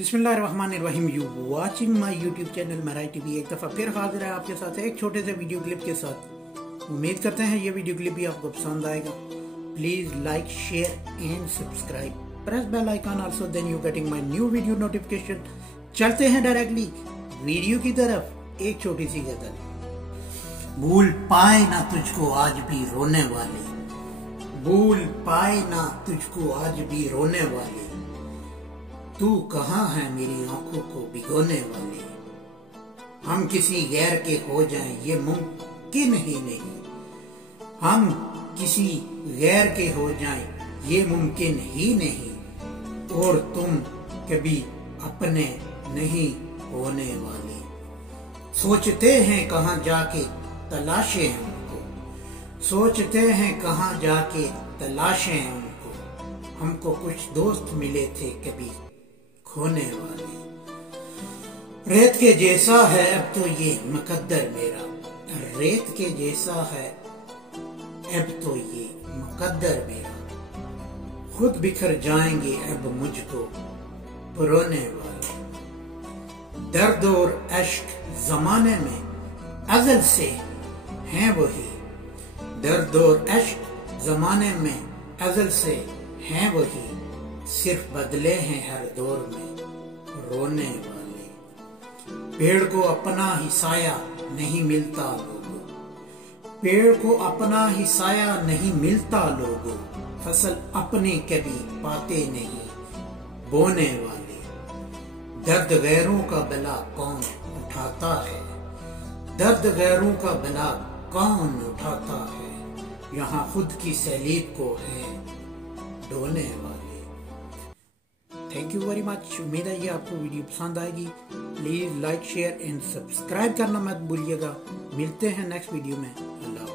बिस्मिल्लाहिर्रहमानिर्रहीम। You watching my YouTube channel मराई TV. एक दफ़ा फिर हाजिर है आपके साथ एक छोटे से वीडियो क्लिप के साथ। उम्मीद करते हैं ये वीडियो क्लिप भी आपको पसंद आएगा। Please like, share and subscribe, press bell icon also, then you getting my new video notification. चलते हैं डायरेक्टली वीडियो की तरफ। एक छोटी सी गजल। भूल पाए ना तुझको आज भी रोने वाले, भूल पाए ना तुझको आज भी रोने वाले, तू कहाँ है मेरी आंखों को भिगोने वाले। हम किसी गैर के हो जाएं ये मुमकिन ही नहीं, हम किसी गैर के हो जाएं ये मुमकिन ही नहीं, और तुम कभी अपने नहीं होने वाले। सोचते हैं कहाँ जाके तलाशे हमको, सोचते हैं कहाँ जाके तलाशे हमको, हमको कुछ दोस्त मिले थे कभी खोने वाले। रेत के जैसा है अब तो ये मुकद्दर मेरा, रेत के जैसा है अब तो ये मुकद्दर मेरा, खुद बिखर जाएंगे अब मुझको पुरोने वाले। दर्द और अश्क जमाने में अज़ल से हैं वही, दर्द और अश्क जमाने में अज़ल से हैं वही, सिर्फ बदले हैं हर दौर में रोने वाले। पेड़ को अपना ही साया नहीं मिलता लोगों, पेड़ को अपना ही साया नहीं मिलता लोगों, फसल अपनी कभी पाते नहीं बोने वाले। दर्द गैरों का बला कौन उठाता है, दर्द गैरों का बला कौन उठाता है, यहाँ खुद की सलीब को है ढोने वाले। Thank you very much. उम्मीद है ये आपको वीडियो पसंद आएगी। Please like, share and subscribe करना मत भूलिएगा। मिलते हैं नेक्स्ट वीडियो में। अल्लाह।